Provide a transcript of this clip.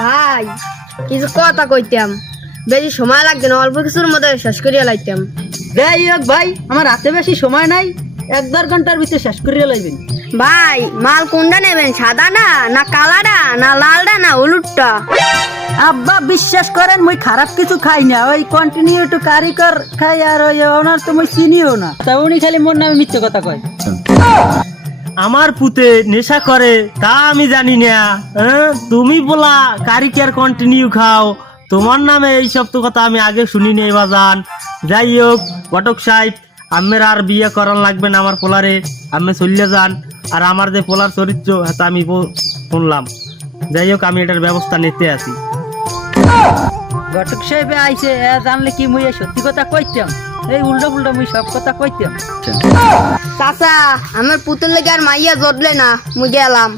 ভাই কিছু কথা কইতাম, বেশি সময় লাগবে না, অল্প কিছুর মধ্যে শেষ করিয়া লাইতাম। যাই হোক ভাই, আমার হাতে বেশি সময় নাই, 1-1.5 ঘন্টার ভিতরে শেষ করিয়া লাইবেন। ভাই মাল কোনটা নেবেন, সাদাটা না কালাটা না লালটা না হলুদটা? আব্বা বিশ্বাস করেন, মুই খারাপ কিছু খাই না, ওই কন্টিনিউ টু কারিকর খাই, আর ওই ওনার তো মুই চিনিও না, তা উনি খালি মোর নামে মিথ্যে কথা কয়। আমার পুতে নেশা করে তা আমি জানি না। তুমি বলা কারিকের কন্টিনিউ খাও, তোমার নামে এইসব তো কথা আমি আগে শুনিনি এই বাজান। যাই হোক ঘটক সাহেব, আমের আর বিয়ে করার লাগবে না আমার পোলারে, আমি চলিয়ে যান। আর আমার যে পোলার চরিত্র তা আমি শুনলাম। যাই হোক আমি এটার ব্যবস্থা নিতে আছি। ঘটক সাহেবে আইছে, জানলে কি মুই এই সত্যি কথা কইতাম? এই উল্টো পুল্টো মুই সব কথা কইতাম। চাচা আমার পুতুল লেগে আর মাইয়া জড়লে না, মুই গেলাম।